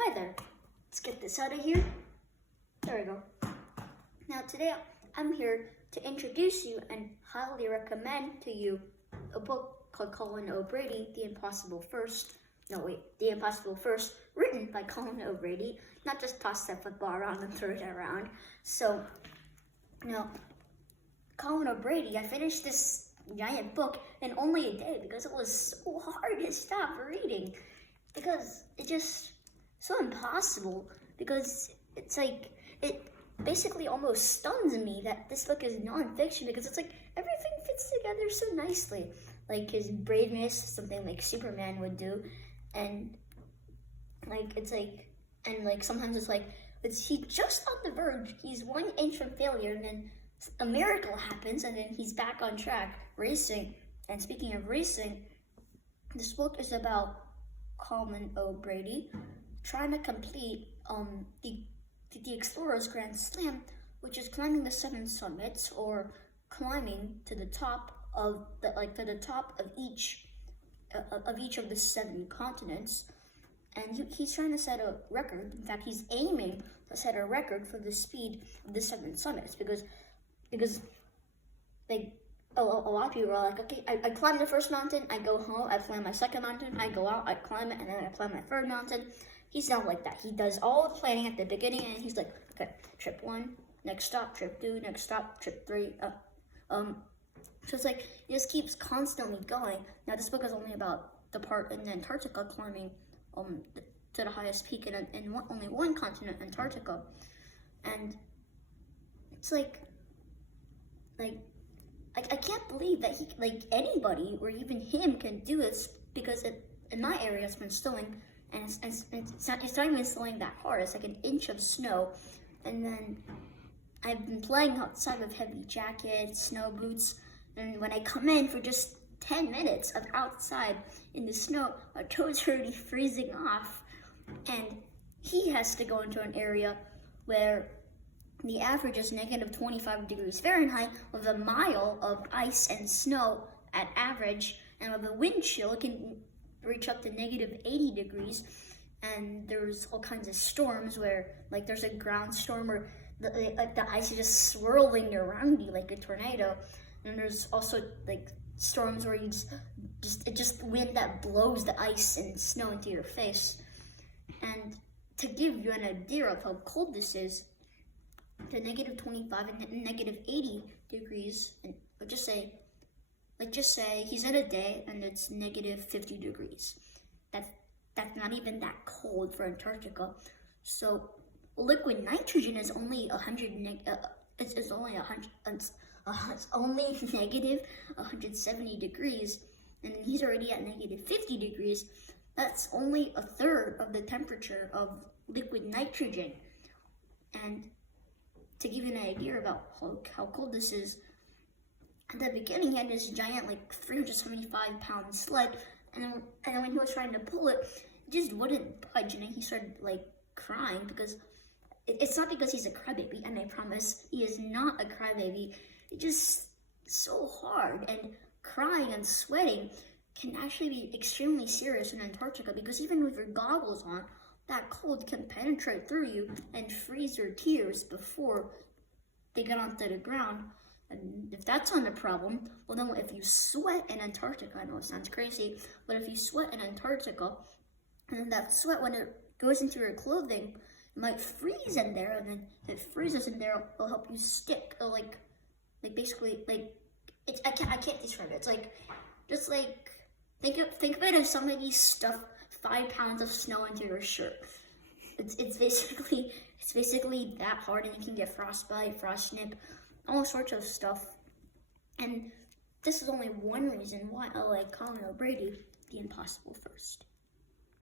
hi there. Let's get this out of here. There we go. Now today I'm here to introduce you and highly recommend to you a book called Colin O'Brady, The Impossible First, written by Colin O'Brady, not just toss that football around and throw it around. So, Colin O'Brady, I finished this giant book in only a day because it was so hard to stop reading. Because it's just so impossible, because it's like, it basically almost stuns me that this book is nonfiction, because it's like everything fits together so nicely. Like his braveness, something like Superman would do, and like it's like, and like sometimes it's like, he's just on the verge, he's 1 inch from failure, and then a miracle happens, and then he's back on track, racing. And speaking of racing, this book is about Colin O'Brady trying to complete the Explorers Grand Slam, which is climbing the 7 summits, or climbing to the top of each of the 7 continents. And he's trying to set a record. In fact, he's aiming to set a record for the speed of the 7 summits, because like a lot of people are like, okay, I climb the first mountain, I go home, I climb my second mountain, I go out, I climb it, and then I climb my 3rd mountain. He's not like that. He does all the planning at the beginning, and he's like, okay, trip 1, next stop, trip 2, next stop, trip 3. So it's like, he just keeps constantly going. Now, this book is only about the part in Antarctica, climbing to the highest peak in only one continent, Antarctica. And it's like I can't believe that anybody or even him can do this, because in my area it's been snowing, and it's not even snowing that hard. It's like 1 inch of snow, and then I've been playing outside with heavy jackets, snow boots, and when I come in for just 10 minutes of outside in the snow, my toes are already freezing off, and he has to go into an area where the average is negative 25 degrees Fahrenheit, with a mile of ice and snow at average, and with a wind chill, it can reach up to negative 80 degrees. And there's all kinds of storms where, like, there's a ground storm where the ice is just swirling around you like a tornado. And there's also like storms where you just wind that blows the ice and snow into your face. And to give you an idea of how cold this is, to negative 25 and negative 80 degrees, and just say he's in a day and it's negative 50 degrees. That's not even that cold for Antarctica. So liquid nitrogen is only it's only negative 170 degrees, and he's already at negative 50 degrees. That's only 1/3 of the temperature of liquid nitrogen. And to give you an idea about how cold this is, at the beginning he had this giant, like 375-pound sled, and then when he was trying to pull it, it just wouldn't budge, and then he started like crying, because it's not because he's a crybaby, and I promise he is not a crybaby. It's just so hard, and crying and sweating can actually be extremely serious in Antarctica, because even with your goggles on, that cold can penetrate through you and freeze your tears before they get onto the ground. And if that's not a problem, well then if you sweat in Antarctica, I know it sounds crazy, but if you sweat in Antarctica, and then that sweat, when it goes into your clothing, it might freeze in there, and then if it freezes in there, it'll help you stick. It'll like basically, like, I can't describe it. It's like, just like, think of it as somebody stuffed 5 pounds of snow into your shirt. It's basically that hard, and you can get frostbite, frost snip, all sorts of stuff. And this is only one reason why I like Colin O'Brady, The Impossible First.